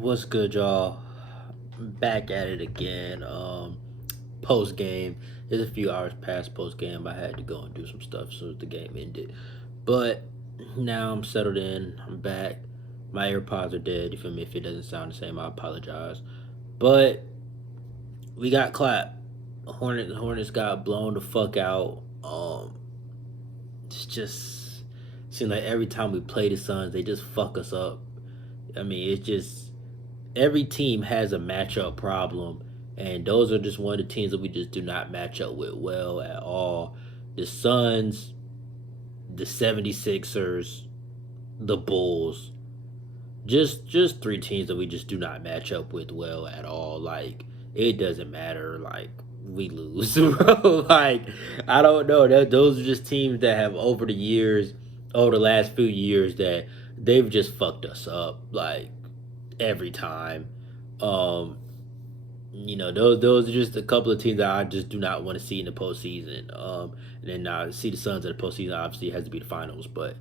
What's good, y'all? Back at it again. Post game. It's a few hours past post game. I had to go and do some stuff as soon as the game ended. But now I'm settled in. I'm back. My AirPods are dead. You feel me? If it doesn't sound the same, I apologize. But we got clapped. Hornets got blown the fuck out. It's just seems like every time we play the Suns, they just fuck us up. I mean, it's just every team has a matchup problem, and those are just one of the teams that we just do not match up with well at all. The Suns, the 76ers, the Bulls, just three teams that we just do not match up with well at all. Like it doesn't matter. Like we lose, bro. Like I don't know. Those are just teams that have over the years, over the last few years, that they've just fucked us up. Like every time. Um, those are just a couple of teams that I just do not want to see in the postseason. And then I see the Suns in the postseason. Obviously, it has to be the finals, but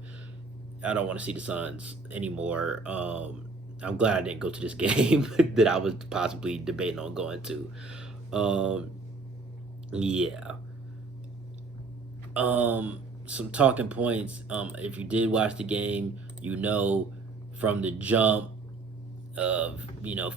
I don't want to see the Suns anymore. I'm glad I didn't go to this game that I was possibly debating on going to. Um, yeah. Some talking points. If you did watch the game, you know from the jump of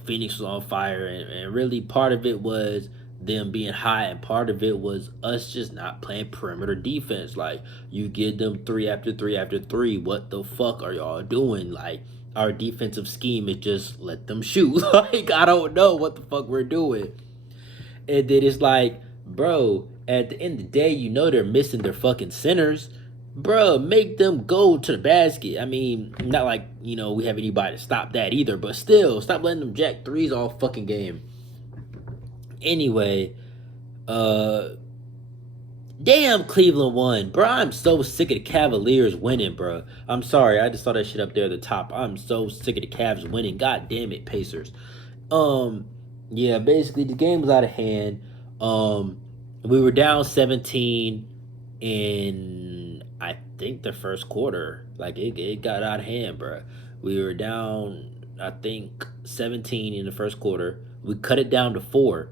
Phoenix was on fire, and really part of it was them being high, and part of it was us just not playing perimeter defense. Like you give them three after three after three, what the fuck are y'all doing? Like our defensive scheme is just let them shoot. Like I don't know what the fuck we're doing. And then it's like, bro, at the end of the day, they're missing their fucking centers. Bro, make them go to the basket. I mean, not like, we have anybody to stop that either, but still, stop letting them jack threes all fucking game. Anyway, uh damn, Cleveland won. Bro, I'm so sick of the Cavaliers winning, bro. I'm sorry, I just saw that shit up there at the top. I'm so sick of the Cavs winning. God damn it, Pacers. Um, yeah, basically the game was out of hand. Um, we were down 17 in I think the first quarter. Like it got out of hand, bro. We were down I think 17 in the first quarter. We cut it down to 4.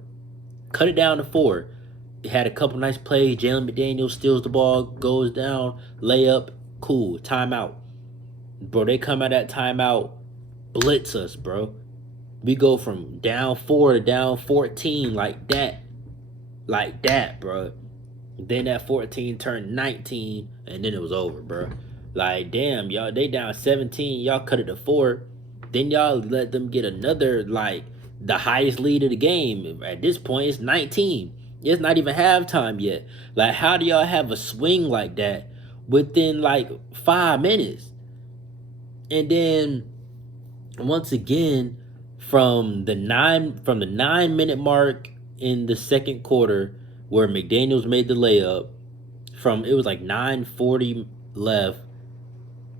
Cut it down to 4. Had a couple nice plays. Jalen McDaniels steals the ball, goes down, layup, cool, timeout. Bro, they come out that timeout, blitz us, bro. We go from down 4 to down 14 like that, bro. Then that 14 turned 19, and then it was over, bro. Like, damn, y'all, they down 17, y'all cut it to 4. Then y'all let them get another, like, the highest lead of the game. At this point, it's 19. It's not even halftime yet. Like, how do y'all have a swing like that within, like, 5 minutes? And then, once again, from the 9-minute mark in the second quarter, where McDaniels made the layup, it was like 9:40 left.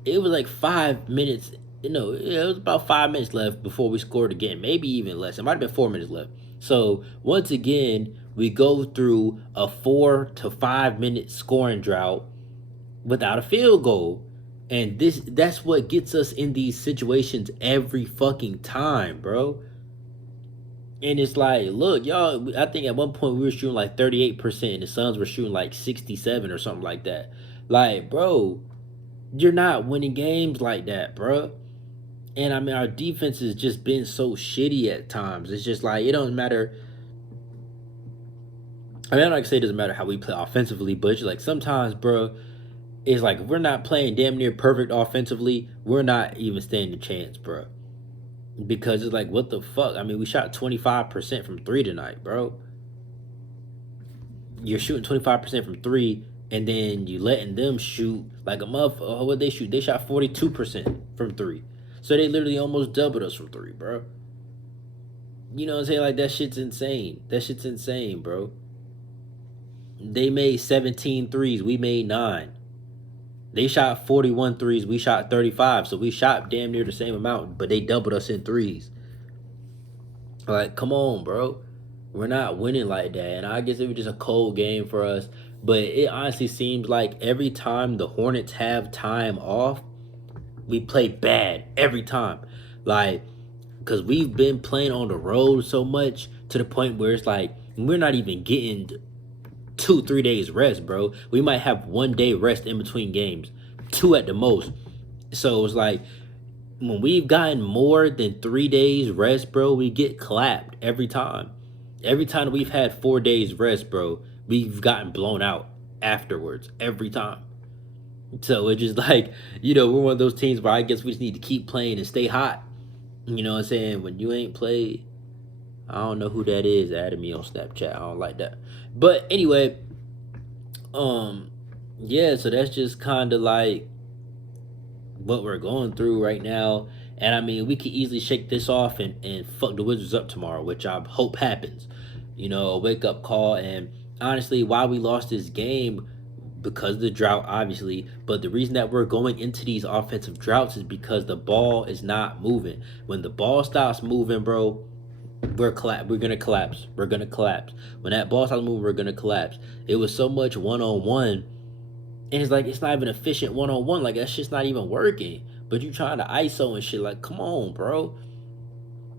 It was like 5 minutes. It was about 5 minutes left before we scored again. Maybe even less. It might have been 4 minutes left. So once again, we go through a 4 to 5 minute scoring drought without a field goal. And that's what gets us in these situations every fucking time, bro. And it's like, look, y'all, I think at one point we were shooting like 38%, and the Suns were shooting like 67 or something like that. Like, bro, you're not winning games like that, bro. And I mean, our defense has just been so shitty at times. It's just like, it don't matter. I mean, I'm not gonna say it doesn't matter how we play offensively, but it's like sometimes, bro, it's like if we're not playing damn near perfect offensively, we're not even standing a chance, bro. Because it's like, what the fuck? I mean, we shot 25% from 3 tonight, bro. You're shooting 25% from 3, and then you letting them shoot like a motherfucker. What they shoot? They shot 42% from 3. So they literally almost doubled us from 3, bro. You know what I'm saying? Like, that shit's insane. That shit's insane, bro. They made 17 threes. We made 9. They shot 41 threes. We shot 35. So we shot damn near the same amount, but they doubled us in threes. Like, come on, bro. We're not winning like that. And I guess it was just a cold game for us. But it honestly seems like every time the Hornets have time off, we play bad. Every time. Like, because we've been playing on the road so much to the point where it's like we're not even getting 2-3 days rest, bro. We might have 1 day rest in between games, 2 at the most. So it's like when we've gotten more than 3 days rest, bro, we get clapped every time. Every time we've had 4 days rest, bro, we've gotten blown out afterwards every time. So it's just like, we're one of those teams where I guess we just need to keep playing and stay hot. You know what I'm saying? When you ain't played, I don't know who that is adding me on Snapchat. I don't like that. But anyway, yeah, so that's just kind of like what we're going through right now. And I mean, we could easily shake this off and fuck the Wizards up tomorrow, which I hope happens. A wake up call. And honestly, why we lost this game, because of the drought, obviously. But the reason that we're going into these offensive droughts is because the ball is not moving. When the ball stops moving, bro, we're gonna collapse. We're gonna collapse. When that ball stops moving, we're gonna collapse. It was so much 1-on-1, and it's like it's not even efficient 1-on-1. Like that shit's not even working. But you trying to ISO and shit. Like, come on, bro.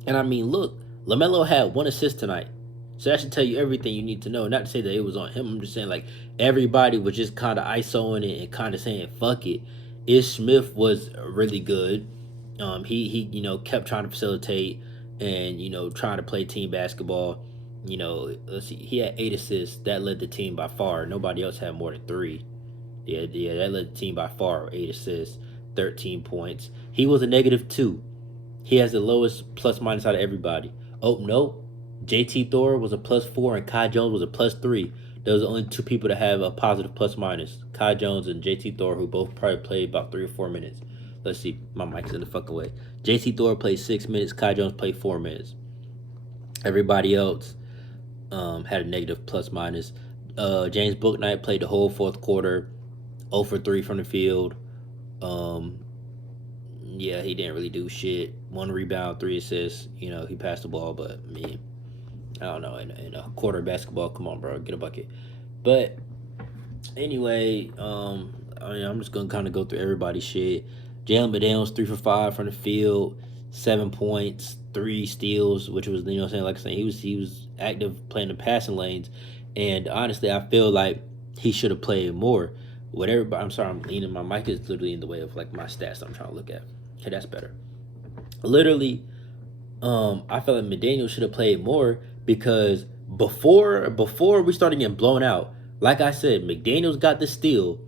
And I mean, look, LaMelo had 1 assist tonight. So that should tell you everything you need to know. Not to say that it was on him. I'm just saying, like, everybody was just kind of ISOing it and kind of saying, fuck it. Ish Smith was really good. He kept trying to facilitate and, trying to play team basketball. Let's see, he had 8 assists. That led the team by far. Nobody else had more than 3. Yeah, that led the team by far. 8 assists, 13 points. He was a -2. He has the lowest plus minus out of everybody. Oh, no. JT Thor was a +4 and Kai Jones was a +3. Those are the only 2 people that have a positive plus minus. Kai Jones and JT Thor, who both probably played about 3 or 4 minutes. Let's see. My mic's in the fucking way. JT Thor played 6 minutes. Kai Jones played 4 minutes. Everybody else had a negative plus minus. James Bouknight played the whole fourth quarter. 0 for 3 from the field. Yeah, he didn't really do shit. 1 rebound, 3 assists. He passed the ball, but I don't know. In a quarter basketball, come on, bro, get a bucket. But anyway, I'm just gonna kind of go through everybody's shit. Jalen McDaniels 3 for 5 from the field, 7 points, 3 steals, which was like I'm saying, he was active playing the passing lanes, and honestly, I feel like he should have played more. Whatever. I'm sorry, I'm leaning. My mic is literally in the way of like my stats I'm trying to look at. Okay, that's better. Literally, I feel like McDaniel should have played more because before we started getting blown out, like I said, McDaniels got the steal,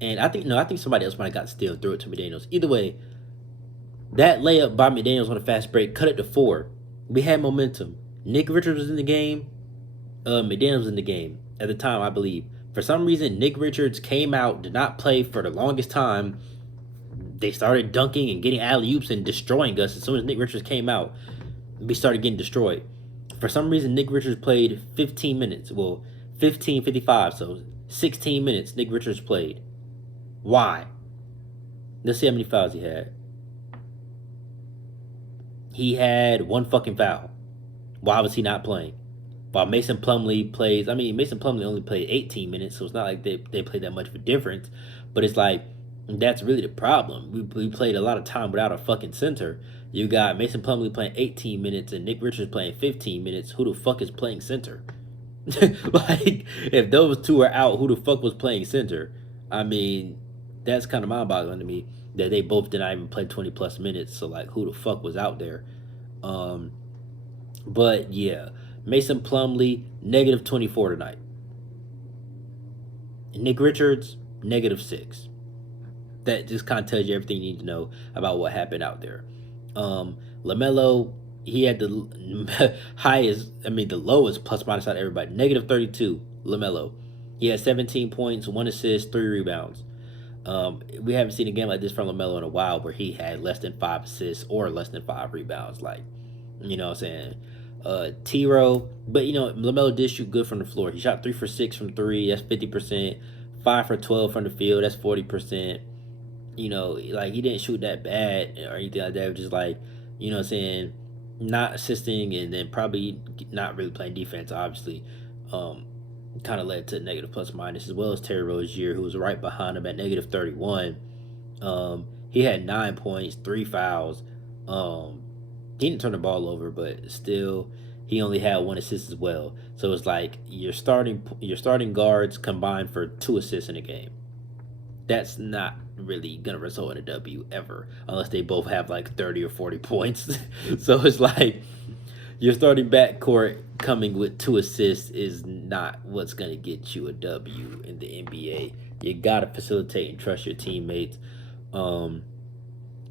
and I think somebody else might have got the steal and threw it to McDaniels. Either way, that layup by McDaniels on a fast break cut it to 4. We had momentum. Nick Richards was in the game. McDaniels was in the game at the time, I believe. For some reason, Nick Richards came out, did not play for the longest time. They started dunking and getting alley-oops and destroying us. As soon as Nick Richards came out, we started getting destroyed. For some reason, Nick Richards played 15 minutes. Well, 15:55, so 16 minutes Nick Richards played. Why? Let's see how many fouls he had. He had 1 fucking foul. Why was he not playing? While Mason Plumlee plays, Mason Plumlee only played 18 minutes, so it's not like they played that much of a difference. But it's like, that's really the problem. We played a lot of time without a fucking center. You got Mason Plumlee playing 18 minutes and Nick Richards playing 15 minutes. Who the fuck is playing center? Like, if those 2 are out, who the fuck was playing center? That's kind of mind-boggling to me that they both did not even play 20-plus minutes. So, like, who the fuck was out there? But, yeah. Mason Plumlee, -24 tonight. Nick Richards, -6. That just kind of tells you everything you need to know about what happened out there. LaMelo, he had the the lowest plus minus out of everybody. -32, LaMelo. He had 17 points, 1 assist, 3 rebounds. We haven't seen a game like this from LaMelo in a while where he had less than 5 assists or less than 5 rebounds. Like, you know what I'm saying? T-Row, but LaMelo did shoot good from the floor. He shot 3 for 6 from 3, that's 50%. 5 for 12 from the field, that's 40%. Like, he didn't shoot that bad or anything like that. Just like, what I'm saying, not assisting and then probably not really playing defense, obviously. Kind of led to negative plus minus, as well as Terry Rozier, who was right behind him at -31. He had 9 points, 3 fouls. He didn't turn the ball over, but still, he only had one assist as well. So it's like your starting guards combined for 2 assists in a game. That's not really gonna result in a W ever, unless they both have like 30 or 40 points. So it's like your starting backcourt coming with 2 assists is not what's gonna get you a W in the NBA. You gotta facilitate and trust your teammates. Um,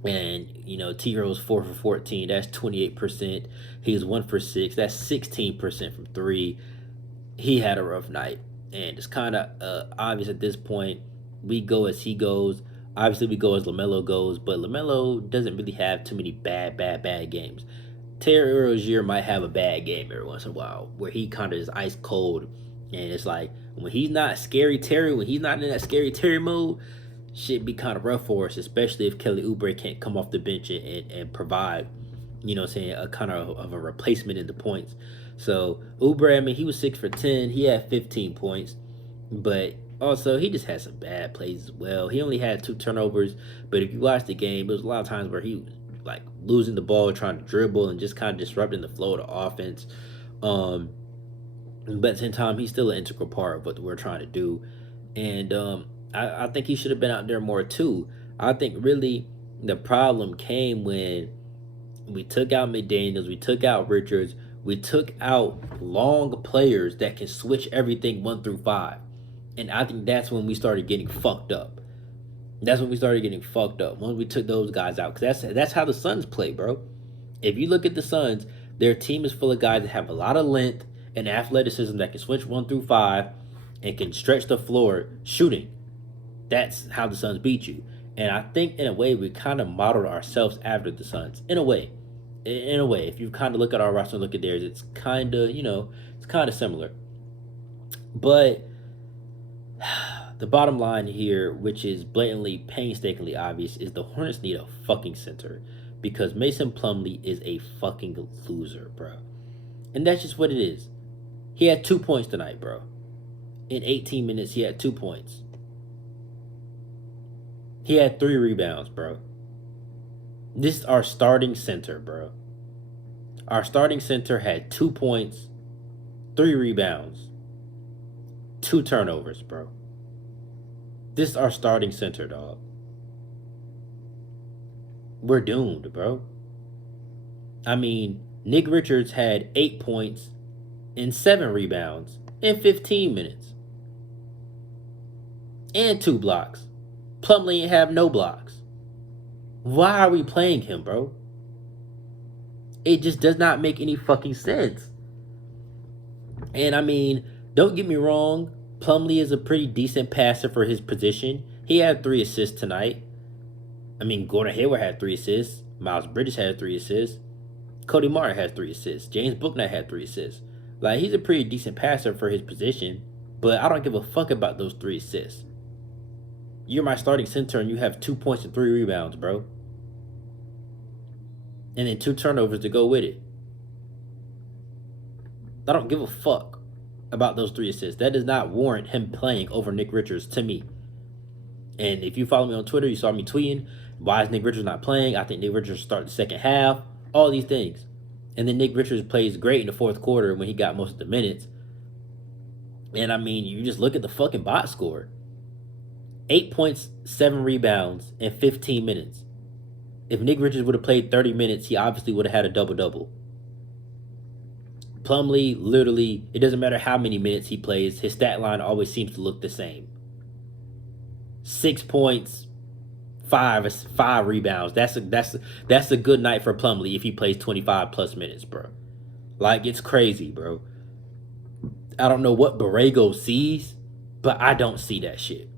and T Hero's 4 for 14. That's 28%. He's 1 for 6. That's 16% from three. He had a rough night, and it's kind of obvious at this point. We go as he goes. Obviously, we go as LaMelo goes, but LaMelo doesn't really have too many bad games. Terry Rozier might have a bad game every once in a while, where he kind of is ice cold, and it's like when he's not scary Terry, when he's not in that scary Terry mode, shit be kind of rough for us, especially if Kelly Oubre can't come off the bench and provide, a kind of a replacement in the points. So Oubre, I mean, he was 6 for 10. He had 15 points, but also he just had some bad plays as well. He only had 2 turnovers, but if you watch the game, there was a lot of times where he was like losing the ball, trying to dribble, and just kind of disrupting the flow of the offense. But at the same time, he's still an integral part of what we're trying to do. And I think he should have been out there more too. I think really the problem came when we took out McDaniels, we took out Richards, we took out long players that can switch everything 1 through 5. And I think that's when we started getting fucked up. That's when we started getting fucked up. Once we took those guys out. Because that's how the Suns play, bro. If you look at the Suns, their team is full of guys that have a lot of length and athleticism that can switch 1 through 5 and can stretch the floor shooting. That's how the Suns beat you. And I think in a way we kind of modeled ourselves after the Suns. In a way. If you kind of look at our roster and look at theirs, it's kind of, it's kind of similar. But the bottom line here, which is blatantly, painstakingly obvious, is the Hornets need a fucking center. Because Mason Plumlee is a fucking loser, bro. And that's just what it is. He had 2 points tonight, bro. In 18 minutes, he had 2 points. He had 3 rebounds, bro. This is our starting center, bro. Our starting center had 2 points, 3 rebounds, 2 turnovers, bro. This is our starting center, dog. We're doomed, bro. I mean, Nick Richards had 8 points and 7 rebounds in 15 minutes. And 2 blocks. Plumlee ain't have no blocks. Why are we playing him, bro? It just does not make any fucking sense. And I mean, don't get me wrong, Plumlee is a pretty decent passer for his position. He had 3 assists tonight. I mean, Gordon Hayward had 3 assists. Miles Bridges had 3 assists. Cody Martin had 3 assists. James Bouknight had 3 assists. Like, he's a pretty decent passer for his position, but I don't give a fuck about those 3 assists. You're my starting center and you have 2 points and 3 rebounds, bro. And then 2 turnovers to go with it. I don't give a fuck about those 3 assists. That does not warrant him playing over Nick Richards to me. And if you follow me on Twitter, you saw me tweeting, why is Nick Richards not playing? I think Nick Richards start the second half. All these things. And then Nick Richards plays great in the fourth quarter when he got most of the minutes. And I mean, you just look at the fucking box score. 8 points, 7 rebounds in 15 minutes. If Nick Richards would have played 30 minutes, he obviously would have had a double-double. Plumlee, literally, it doesn't matter how many minutes he plays, his stat line always seems to look the same. 6 points, 5 rebounds. That's a good night for Plumlee if he plays 25 plus minutes, bro. Like, it's crazy, bro. I don't know what Borrego sees, but I don't see that shit.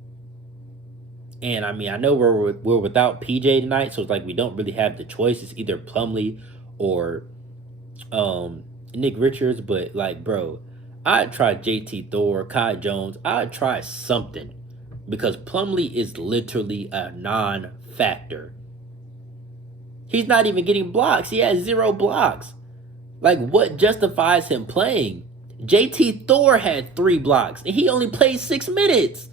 And I mean, I know we're without PJ tonight, so it's like we don't really have the choice. It's either Plumlee or Nick Richards. But like, bro, I'd try JT Thor, Kai Jones. I'd try something because Plumlee is literally a non-factor. He's not even getting blocks. He has 0 blocks. Like, what justifies him playing? JT Thor had 3 blocks, and he only played 6 minutes.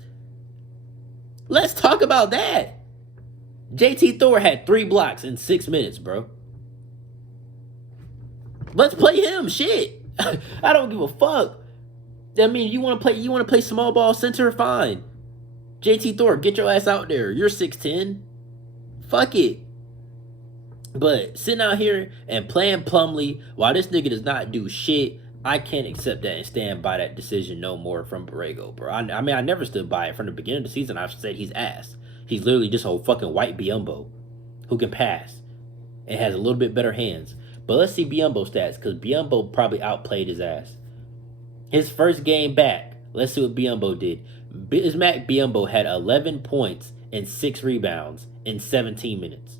Let's talk about that. JT Thor had 3 blocks in 6 minutes, bro. Let's play him. Shit. I don't give a fuck. I mean, you want to play small ball center? Fine. JT Thorpe, get your ass out there. You're 6'10". Fuck it. But sitting out here and playing Plumlee while this nigga does not do shit, I can't accept that and stand by that decision no more from Borrego, bro. I mean, I never stood by it. From the beginning of the season, I've said he's ass. He's literally just a fucking white Biyombo who can pass and has a little bit better hands. But let's see Biyombo stats, because Biyombo probably outplayed his ass. His first game back, let's see what Biyombo did. Bismack Biyombo had 11 points and 6 rebounds in 17 minutes.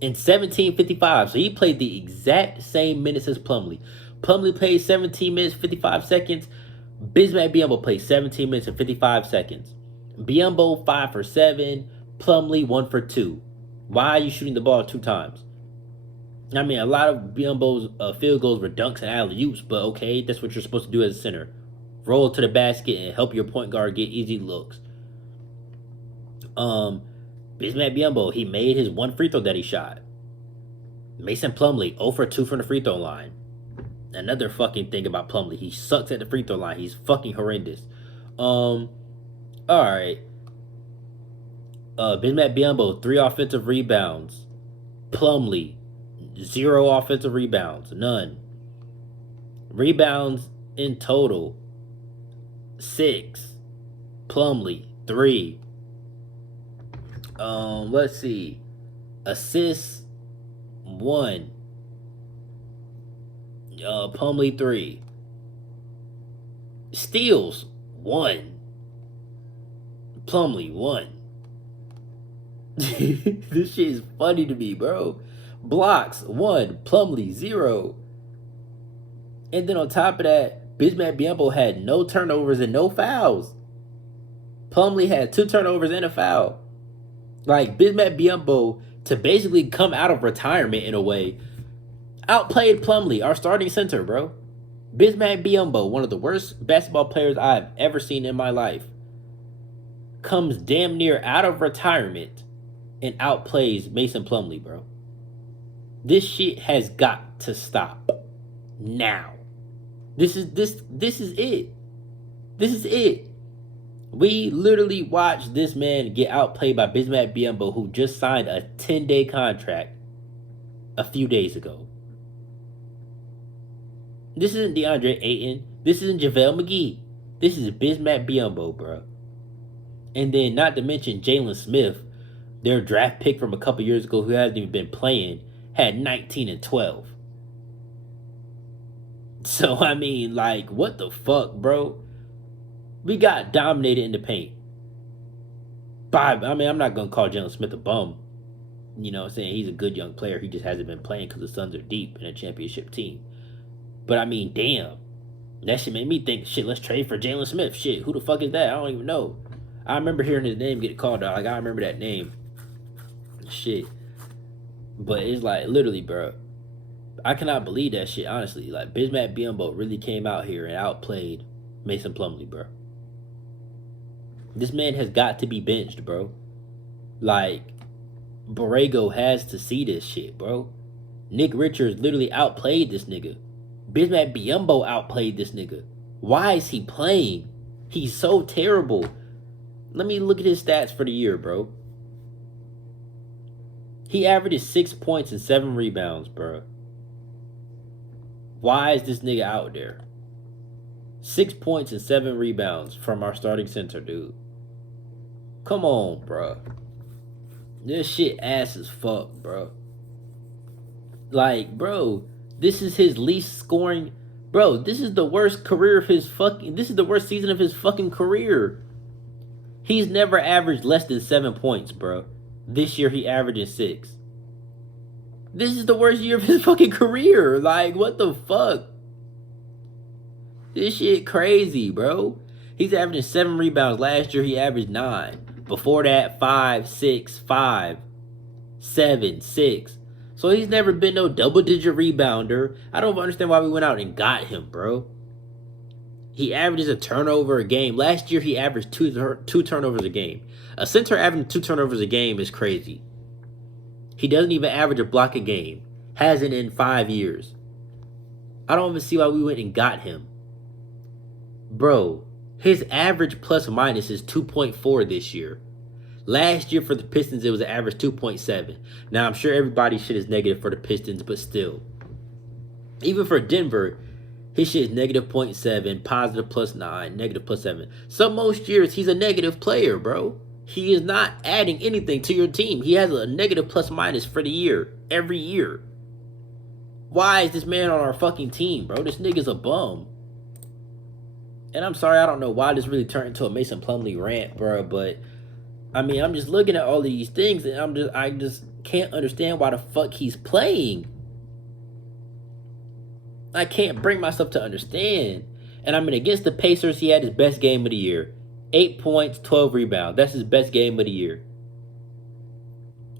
In 17:55, so he played the exact same minutes as Plumlee. Plumlee played 17 minutes, 55 seconds. Bismack Biyombo played 17 minutes and 55 seconds. Biyombo 5 for 7. Plumlee 1 for 2. Why are you shooting the ball 2 times? I mean, a lot of Biyombo's field goals were dunks and alley-oops, but okay, that's what you're supposed to do as a center. Roll to the basket and help your point guard get easy looks. Bismack Biyombo, he made his 1 free throw that he shot. Mason Plumlee, 0 for 2 from the free throw line. Another fucking thing about Plumlee, he sucks at the free throw line. He's fucking horrendous. Alright. Bismack Biyombo, 3 offensive rebounds. Plumlee, 0 offensive rebounds. None. Rebounds in total, 6. Plumlee, 3. Let's see. Assists, 1. Plumlee, 3. Steals, 1. Plumlee, 1. This shit is funny to me, bro. Blocks, 1. Plumlee, 0. And then on top of that, Bismack Biyombo had no turnovers and no fouls. Plumlee had 2 turnovers and a foul. Like, Bismack Biyombo, to basically come out of retirement in a way, outplayed Plumlee, our starting center, bro. Bismack Biyombo, one of the worst basketball players I've ever seen in my life, comes damn near out of retirement and outplays Mason Plumlee, bro. This shit has got to stop now. This is it. This is it. We literally watched this man get outplayed by Bismack Biyombo, who just signed a 10-day contract a few days ago. This isn't DeAndre Ayton. This isn't JaVale McGee. This is Bismack Biyombo, bro. And then, not to mention Jalen Smith, their draft pick from a couple years ago who hasn't even been playing, had 19 and 12. So, I mean, like, what the fuck, bro? We got dominated in the paint. I mean, I'm not going to call Jalen Smith a bum. You know what I'm saying? He's a good young player. He just hasn't been playing because the Suns are deep in a championship team. But, I mean, damn. That shit made me think, shit, let's trade for Jalen Smith. Shit, who the fuck is that? I don't even know. I remember hearing his name get called out. Like, I remember that name. Shit. But it's like, literally, bro. I cannot believe that shit, honestly. Like, Bismack Biyombo really came out here and outplayed Mason Plumlee, bro. This man has got to be benched, bro. Like, Borrego has to see this shit, bro. Nick Richards literally outplayed this nigga. Bismack Biyombo outplayed this nigga. Why is he playing? He's so terrible. Let me look at his stats for the year, bro. He averages 6 points and 7 rebounds, bro. Why is this nigga out there? 6 points and 7 rebounds from our starting center, dude. Come on, bro. This shit ass as fuck, bro. Like, bro, this is his least scoring. Bro, this is the worst career of his fucking... This is the worst season of his fucking career. He's never averaged less than 7 points, bro. This year he averages 6. This is the worst year of his fucking career. Like, what the fuck? This shit crazy, bro. He's averaging 7 rebounds. Last year he averaged 9. Before that, 5, 6, 5, 7, 6. So he's never been no double-digit rebounder. I don't understand why we went out and got him, bro. He averages a turnover a game. Last year he averaged two turnovers a game. A center averaging 2 turnovers a game is crazy. He doesn't even average a block a game. Hasn't in 5 years. I don't even see why we went and got him. Bro, his average plus minus is 2.4 this year. Last year for the Pistons, it was an average 2.7. Now, I'm sure everybody's shit is negative for the Pistons, but still. Even for Denver, his shit is negative 0.7, positive plus 9, negative plus 7. So most years, he's a negative player, bro. He is not adding anything to your team. He has a negative plus minus for the year, every year. Why is this man on our fucking team, bro? This nigga's a bum. And I'm sorry, I don't know why this really turned into a Mason Plumlee rant, bro, but I mean, I'm just looking at all of these things and I just can't understand why the fuck he's playing. I can't bring myself to understand. And I mean, against the Pacers, he had his best game of the year. 8 points, 12 rebounds. That's his best game of the year.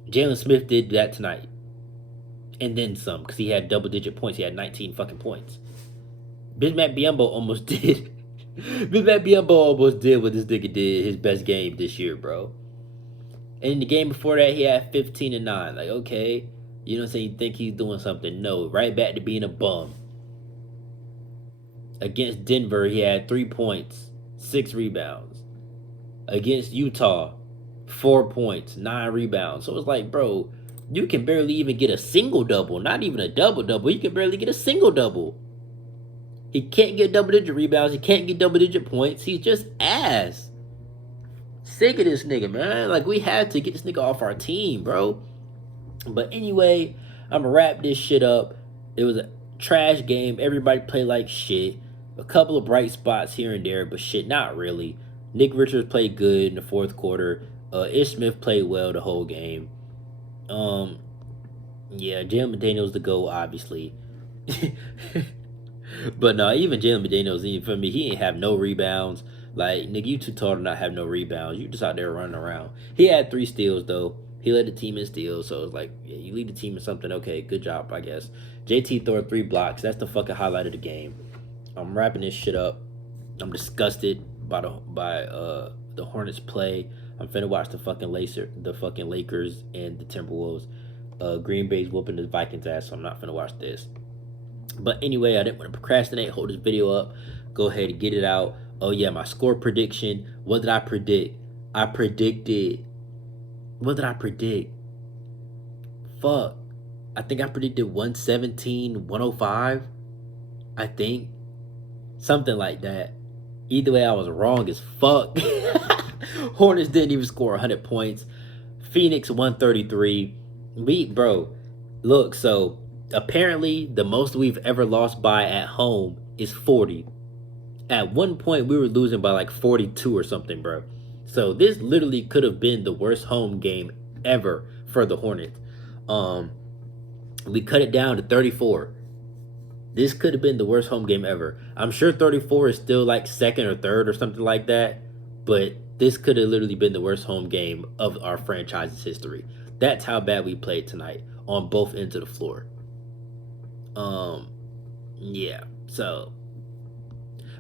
Jalen Smith did that tonight. And then some, because he had double-digit points. He had 19 fucking points. Biyombo almost did. Biyombo almost did what this nigga did his best game this year, bro. And in the game before that, he had 15 and 9. Like, okay, you know what I'm saying? You think he's doing something. No, right back to being a bum. Against Denver, he had 3 points, 6 rebounds. Against Utah, 4 points, 9 rebounds. So it's like, bro, you can barely even get a single double. Not even a double double. You can barely get a single double. He can't get double-digit rebounds. He can't get double-digit points. He's just ass. Sick of this nigga, man. Like, we had to get this nigga off our team, bro. But anyway, I'm going to wrap this shit up. It was a trash game. Everybody played like shit. A couple of bright spots here and there, but shit, not really. Nick Richards played good in the fourth quarter. Ish Smith played well the whole game. Yeah, Jalen McDaniels the GOAT, obviously. But no, even Jalen McDaniels, even for me, he ain't have no rebounds. Like, nigga, you too tall to not have no rebounds. You just out there running around. He had 3 steals, though. He led the team in steals, so it's like, yeah, you lead the team in something. Okay, good job, I guess. JT threw 3 blocks. That's the fucking highlight of the game. I'm wrapping this shit up. I'm disgusted by the Hornets play. I'm finna watch the fucking Lakers and the Timberwolves. Green Bay's whooping the Vikings ass, so I'm not finna watch this. But anyway, I didn't want to procrastinate. Hold this video up. Go ahead and get it out. Oh yeah, my score prediction. What did I predict? What did I predict? Fuck. I think I predicted 117, 105. I think. Something like that. Either way, I was wrong as fuck. Hornets didn't even score 100 points. Phoenix 133. Bro, look, so apparently the most we've ever lost by at home is 40. At one point, we were losing by like 42 or something, bro. So this literally could have been the worst home game ever for the Hornets. We cut it down to 34. This could have been the worst home game ever. I'm sure 34 is still like second or third or something like that. But this could have literally been the worst home game of our franchise's history. That's how bad we played tonight on both ends of the floor. Yeah. So,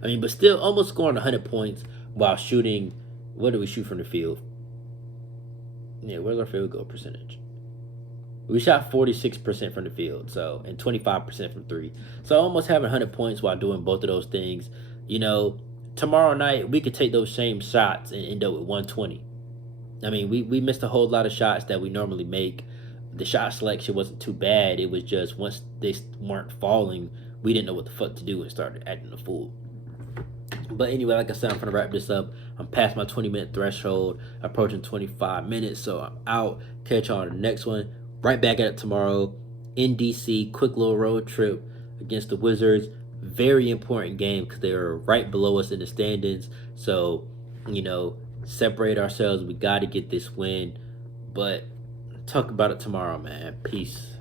I mean, but still almost scoring 100 points while shooting. What do we shoot from the field? Yeah, where's our field goal percentage? We shot 46% from the field, so, and 25% from 3. So almost having 100 points while doing both of those things. You know, tomorrow night we could take those same shots and end up with 120. I mean, we missed a whole lot of shots that we normally make. The shot selection wasn't too bad. It was just once they weren't falling, we didn't know what the fuck to do and started acting a fool. But anyway, like I said, I'm going to wrap this up. I'm past my 20-minute threshold, approaching 25 minutes, so I'm out. Catch you on the next one. Right back at it tomorrow in DC. Quick little road trip against the Wizards. Very important game because they are right below us in the standings. So, you know, separate ourselves. We got to get this win. But talk about it tomorrow, man. Peace.